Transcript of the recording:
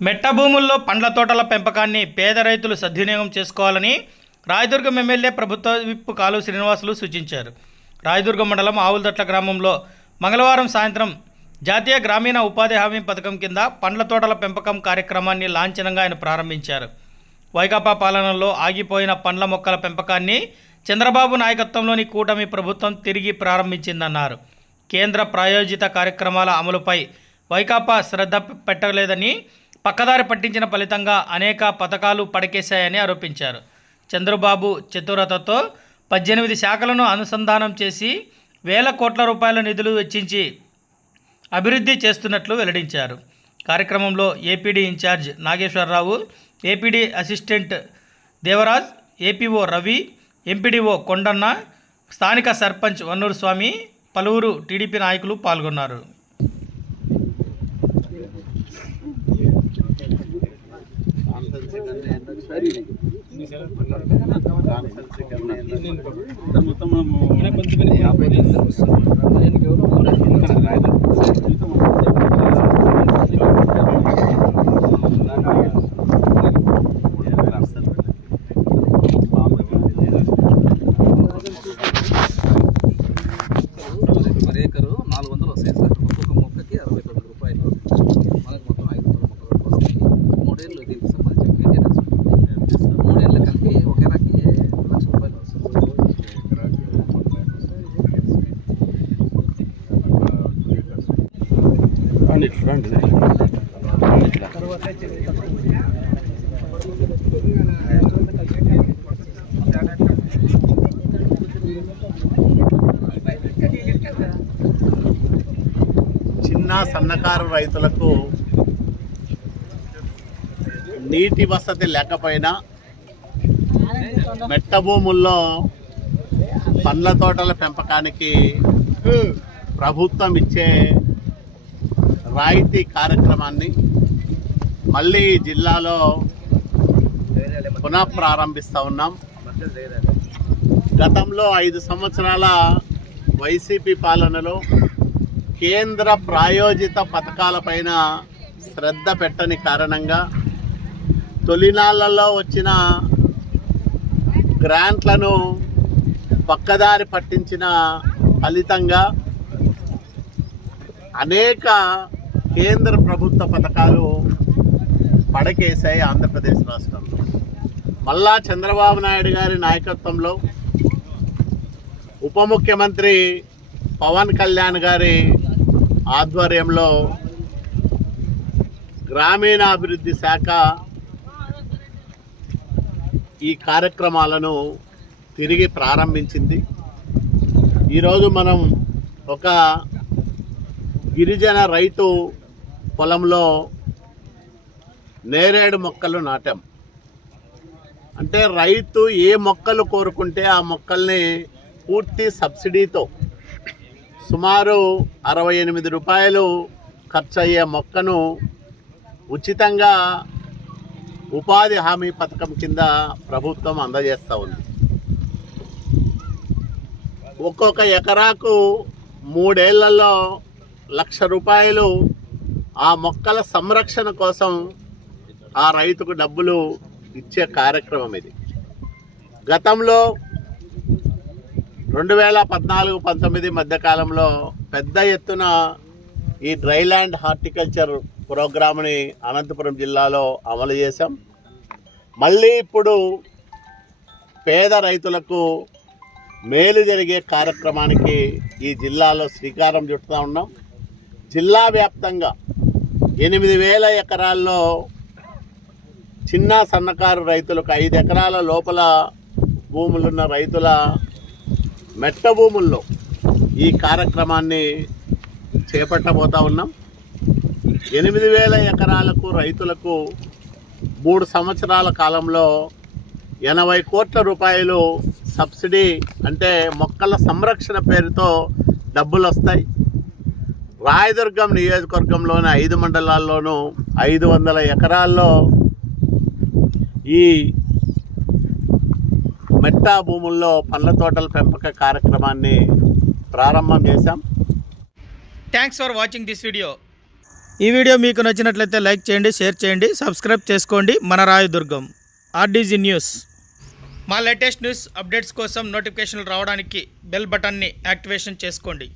మెట్ట భూముల్లో పండ్ల తోటల పెంపకాన్ని పేద రైతులు సద్వినియోగం చేసుకోవాలని రాయదుర్గం ఎమ్మెల్యే ప్రభుత్వ విప్పు కాలు శ్రీనివాసులు సూచించారు. రాయదుర్గం మండలం ఆవులదట్ల గ్రామంలో మంగళవారం సాయంత్రం జాతీయ గ్రామీణ ఉపాధి హామీ పథకం కింద పండ్ల తోటల పెంపకం కార్యక్రమాన్ని లాంఛనంగా ఆయన ప్రారంభించారు. వైకాపా పాలనలో ఆగిపోయిన పండ్ల మొక్కల పెంపకాన్ని చంద్రబాబు నాయకత్వంలోని కూటమి ప్రభుత్వం తిరిగి ప్రారంభించిందన్నారు. కేంద్ర ప్రాయోజిత కార్యక్రమాల అమలుపై వైకాపా శ్రద్ధ పెట్టలేదని పక్కదారి పట్టించిన ఫలితంగా అనేక పథకాలు పడకేశాయని ఆరోపించారు. చంద్రబాబు చతురతతో పద్దెనిమిది శాఖలను అనుసంధానం చేసి వేల కోట్ల రూపాయల నిధులు వెచ్చించి అభివృద్ధి చేస్తున్నట్లు వెల్లడించారు. కార్యక్రమంలో APD incharge Nageswararao APD assistant Devaraj APO Ravi MPDO Kondanna స్థానిక సర్పంచ్ వన్నూరు స్వామి పలువురు టీడీపీ నాయకులు పాల్గొన్నారు. మొత్తం మనము యాభై మరి ఏకరు నాలుగు వందలు వస్తాయి సార్ ఒక్కొక్క మొక్కకి అరవై తొమ్మిది రూపాయలు మనకు మొత్తం ఐదు వందల మొక్కలు వస్తాయి మూడేళ్ళు దీనికి సంబంధించి మెయింటెనెన్స్ ఉంటుంది మూడేళ్ళు కలిపి ఒక ఎకరాకి లక్ష రూపాయలు వస్తుంది చిన్న సన్నకారు రైతులకు నీటి వసతి లేకపోయినా మెట్ట భూముల్లో పండ్ల తోటల పెంపకానికి ప్రభుత్వం ఇచ్చే రాయితీ కార్యక్రమాన్ని మళ్ళీ జిల్లాలో పునః ప్రారంభిస్తూ ఉన్నాం. గతంలో ఐదు సంవత్సరాల వైసీపీ పాలనలో కేంద్ర ప్రాయోజిత పథకాలపైన శ్రద్ధ పెట్టని కారణంగా తొలినాళ్ళలో వచ్చిన గ్రాంట్లను పక్కదారి పట్టించిన ఫలితంగా అనేక కేంద్ర ప్రభుత్వ పథకాలు పడకేశాయి ఆంధ్రప్రదేశ్ రాష్ట్రంలో. మళ్ళా చంద్రబాబు నాయుడు గారి నాయకత్వంలో ఉప ముఖ్యమంత్రి పవన్ కళ్యాణ్ గారి ఆధ్వర్యంలో గ్రామీణాభివృద్ధి శాఖ ఈ కార్యక్రమాలను తిరిగి ప్రారంభించింది. ఈరోజు మనం ఒక గిరిజన రైతు పొలంలో నేరేడు మొక్కలు నాటాం. అంటే రైతు ఏ మొక్కలు కోరుకుంటే ఆ మొక్కల్ని పూర్తి సబ్సిడీతో సుమారు అరవై ఎనిమిది రూపాయలు ఖర్చు అయ్యే మొక్కను ఉచితంగా ఉపాధి హామీ పథకం కింద ప్రభుత్వం అందజేస్తూ ఉంది. ఒక్కొక్క ఎకరాకు మూడేళ్ళలో లక్ష రూపాయలు ఆ మొక్కల సంరక్షణ కోసం ఆ రైతుకు డబ్బులు ఇచ్చే కార్యక్రమం ఇది. గతంలో రెండు వేల పద్నాలుగు పంతొమ్మిది మధ్యకాలంలో పెద్ద ఎత్తున ఈ డ్రైల్యాండ్ హార్టికల్చర్ ప్రోగ్రామ్ని అనంతపురం జిల్లాలో అమలు చేశాం. మళ్ళీ ఇప్పుడు పేద రైతులకు మేలు జరిగే కార్యక్రమానికి ఈ జిల్లాలో శ్రీకారం చుడుతూ ఉన్నాం. జిల్లా వ్యాప్తంగా ఎనిమిది వేల ఎకరాల్లో చిన్న సన్నకారు రైతులకు ఐదు ఎకరాల లోపల భూములున్న రైతుల మెట్ట భూముల్లో ఈ కార్యక్రమాన్ని చేపట్టబోతా ఉన్నాం. ఎనిమిది వేల ఎకరాలకు రైతులకు మూడు సంవత్సరాల కాలంలో ఎనభై కోట్ల రూపాయలు సబ్సిడీ అంటే మొక్కల సంరక్షణ పేరుతో డబ్బులు వస్తాయి రాయదుర్గం నియోజకవర్గంలోని ఐదు మండలాల్లోనూ ఐదు వందల ఎకరాల్లో ఈ మెట్టా భూముల్లో పండ్ల తోటల పెంపక కార్యక్రమాన్ని ప్రారంభం చేశాం. Thanks for watching this video ఈ వీడియో మీకు నచ్చినట్లయితే లైక్ చేయండి షేర్ చేయండి సబ్స్క్రైబ్ చేసుకోండి. మన రాయదుర్గం ఆర్డీజీ న్యూస్. మా లేటెస్ట్ న్యూస్ అప్డేట్స్ కోసం నోటిఫికేషన్లు రావడానికి బెల్ బటన్ని యాక్టివేషన్ చేసుకోండి.